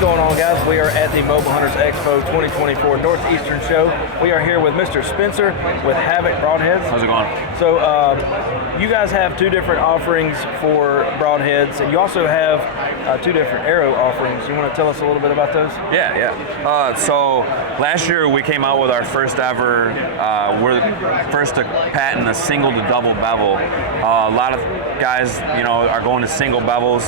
going on, guys? We are at the Mobile Hunters Expo 2024 Northeastern show. We are here with Mr. Spencer with Havok Broadheads. How's it going? So you guys have two different offerings for broadheads, and you also have two different arrow offerings. You want to tell us a little bit about those? Yeah. So last year we came out with our first ever, we're the first to patent a single to double bevel. A lot of guys, are going to single bevels.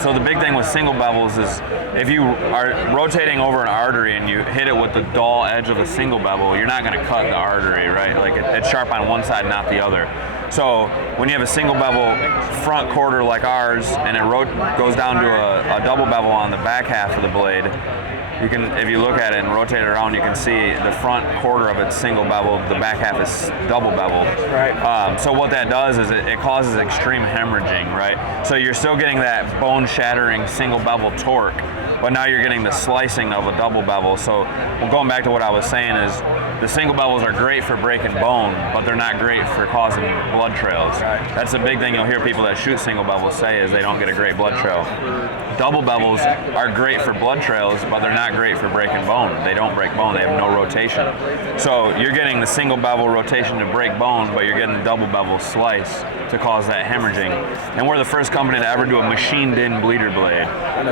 So the big thing with single bevels is if you are rotating over an artery and you hit it with the dull edge of a single bevel, you're not going to cut the artery, right? Like it's sharp on one side, not the other. So when you have a single bevel front quarter like ours and it goes down to a double bevel on the back half of the blade, you can, if you look at it and rotate it around, you can see the front quarter of it's single beveled, the back half is double beveled. Right. So what that does is it causes extreme hemorrhaging, right? So you're still getting that bone-shattering single bevel torque, but now you're getting the slicing of a double bevel. So going back to what I was saying is the single bevels are great for breaking bone, but they're not great for causing blood trails. Right. That's the big thing you'll hear people that shoot single bevels say is they don't get a great blood trail. Double bevels are great for blood trails, but they're not great for breaking bone. They don't break bone, they have no rotation. So you're getting the single bevel rotation to break bone, but you're getting the double bevel slice to cause that hemorrhaging. And we're the first company to ever do a machined-in bleeder blade.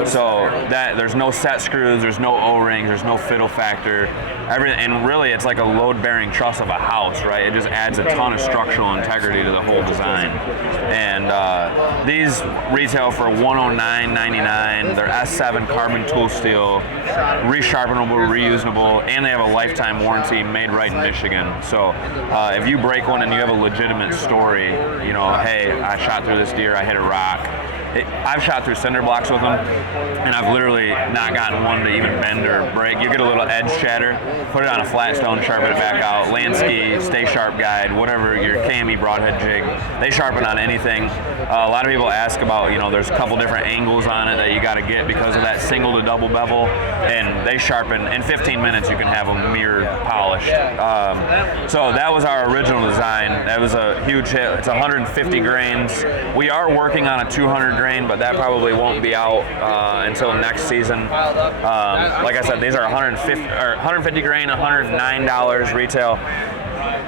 So that there's no set screws, there's no O-rings, there's no fiddle factor. And really it's like a load-bearing truss of a house, right? It just adds a ton of structural integrity to the whole design. And these retail for $109.99. They're S7 carbon tool steel, resharpenable, reusable, and they have a lifetime warranty made right in Michigan. So if you break one and you have a legitimate story, hey, I shot through this deer, I hit a rock. I've shot through cinder blocks with them, and I've literally not gotten one to even bend or break. You get a little edge shatter, put it on a flat stone, sharpen it back out, land ski, stay sharp guide, whatever, your KME broadhead jig, they sharpen on anything. A lot of people ask about, there's a couple different angles on it that you got to get because of that single to double bevel, and they sharpen. In 15 minutes you can have them mirror polished. So that was our original design. That was a huge hit. It's 150 grains. We are working on a 200 grain, but that probably won't be out until next season. Like I said, these are 150 grain, $109 retail.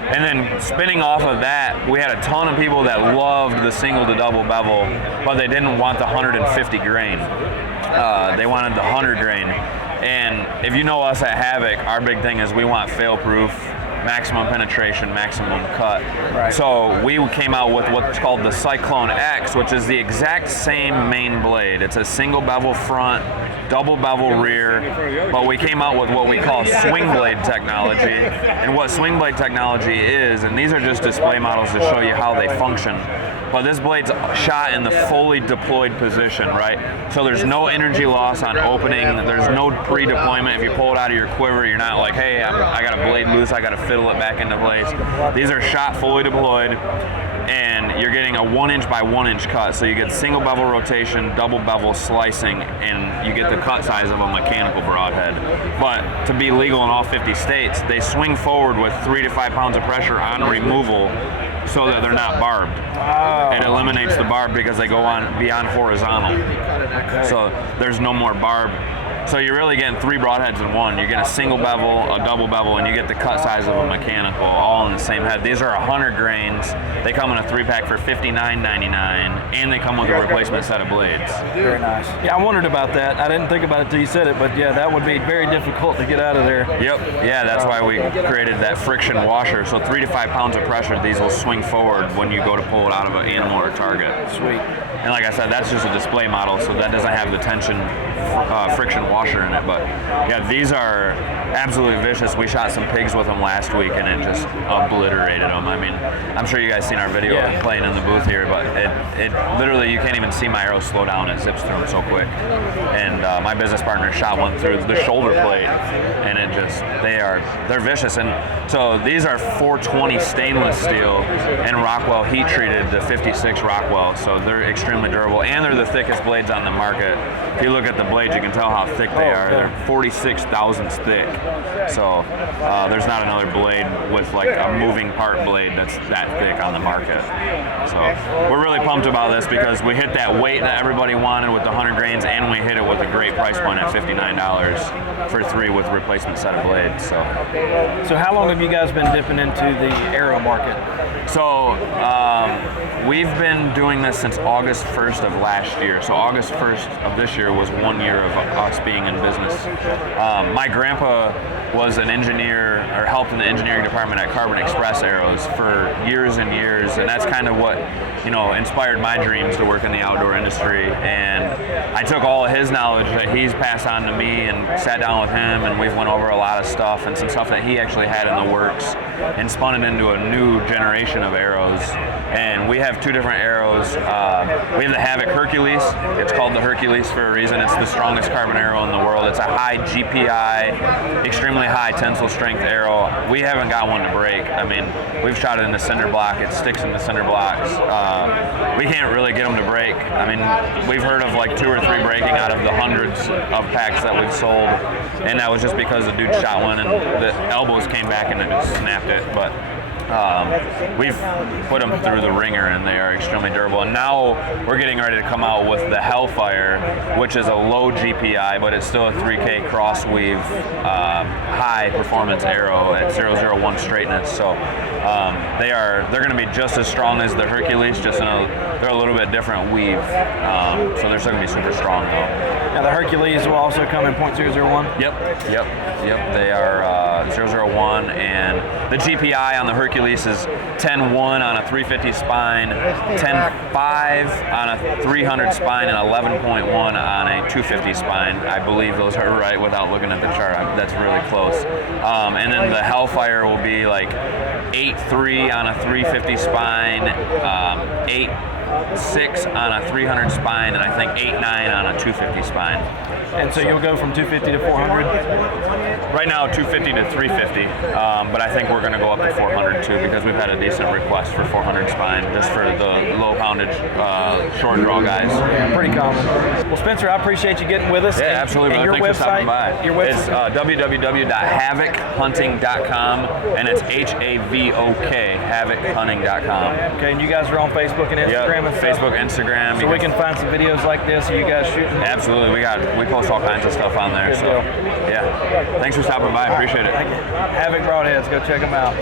And then spinning off of that, we had a ton of people that loved the single to double bevel, but they didn't want the 150 grain. They wanted the 100 grain. And if you know us at Havok, our big thing is we want fail-proof, maximum penetration, maximum cut. Right. So we came out with what's called the CycloneX, which is the exact same main blade. It's a single bevel front, double bevel rear, but we came out with what we call swing blade technology. And what swing blade technology is, and these are just display models to show you how they function, but this blade's shot in the fully deployed position, right? So there's no energy loss on opening, there's no pre-deployment. If you pull it out of your quiver, you're not like, hey, I got a blade loose, I got to fiddle it back into place. These are shot fully deployed, and you're getting a 1 inch by 1 inch cut. So you get single bevel rotation, double bevel slicing, and you get the cut size of a mechanical broadhead. But to be legal in all 50 states, they swing forward with 3 to 5 pounds of pressure on removal so that they're not barbed. It eliminates the barb because they go on beyond horizontal. So there's no more barb. So you're really getting 3 broadheads in one. You get a single bevel, a double bevel, and you get the cut size of a mechanical, all in the same head. These are 100 grains. They come in a 3-pack for $59.99, and they come with a replacement set of blades. Very nice. Yeah, I wondered about that. I didn't think about it till you said it, but yeah, that would be very difficult to get out of there. Yep. Yeah, that's why we created that friction washer. So 3 to 5 pounds of pressure, these will swing forward when you go to pull it out of an animal or target. Sweet. And like I said, that's just a display model, so that doesn't have the tension friction washer in it. But yeah, these are absolutely vicious. We shot some pigs with them last week, and it just obliterated them. I mean, I'm sure you guys seen our video playing in the booth here, but it literally, you can't even see my arrow slow down. It zips through them so quick. And my business partner shot one through the shoulder plate, and it just, they're vicious. And so these are 420 stainless steel and Rockwell heat treated to 56 Rockwell, so they're extremely extremely durable, and they're the thickest blades on the market. If you look at the blades, you can tell how thick they are. They're 46 thousandths thick. So there's not another blade with like a moving part blade that's that thick on the market. So we're really pumped about this because we hit that weight that everybody wanted with the 100 grains, and we hit it with a great price point at $59 for 3 with replacement set of blades. So how long have you guys been dipping into the arrow market? So we've been doing this since August 1st of last year. So August 1st of this year was 1 year of us being in business. My grandpa was an engineer, or helped in the engineering department at Carbon Express Arrows for years and years, and that's kind of what, you know, inspired my dreams to work in the outdoor industry. And I took all of his knowledge that he's passed on to me and sat down with him, and we've went over a lot of stuff and some stuff that he actually had in the works, and spun it into a new generation of arrows. And we have 2 different arrows. We have the Havok Hercules. It's called the Hercules for a reason. It's the strongest carbon arrow in the world. It's a high GPI, extremely high tensile strength arrow. We haven't got one to break. I mean, we've shot it in the cinder block. It sticks in the cinder blocks. We can't really get them to break. I mean, we've heard of like 2 or 3 breaking out of the hundreds of packs that we've sold, and that was just because the dude shot one and the elbows came back and it just snapped it. But we've put them through the ringer, and they are extremely durable. And now we're getting ready to come out with the Hellfire, which is a low GPI, but it's still a 3K crossweave high performance arrow at 001 straightness. So they're going to be just as strong as the Hercules, just they're a little bit different weave. So they're still going to be super strong though. Now the Hercules will also come in .001? Yep. They are 001, and the GPI on the Hercules is 10.1 on a 350 spine, 10.5 on a 300 spine, and 11.1 on a 250 spine. I believe those are right without looking at the chart. That's really close. And then the Hellfire will be like 8.3 on a 350 spine, 8.6 on a 300 spine, and I think 8.9 on a 250 spine. And so you'll go from 250 to 400? Right now, 250 to 350, but I think we're going to go up to 400 too, because we've had a decent request for 400 spine just for the low poundage short draw guys. Yeah, pretty common. Well, Spencer, I appreciate you getting with us. Yeah, absolutely. And your Thanks website? for stopping by. Your website? It's www.havokhunting.com, and it's HAVOK, havokhunting.com. Okay, and you guys are on Facebook and Instagram and stuff? Facebook, Instagram. So we can find some videos like this of you guys shooting? Absolutely. We post all kinds of stuff on there. Good So deal. yeah. Thanks for stopping by. Appreciate it. Thank you. Havok Broadheads, go check them out.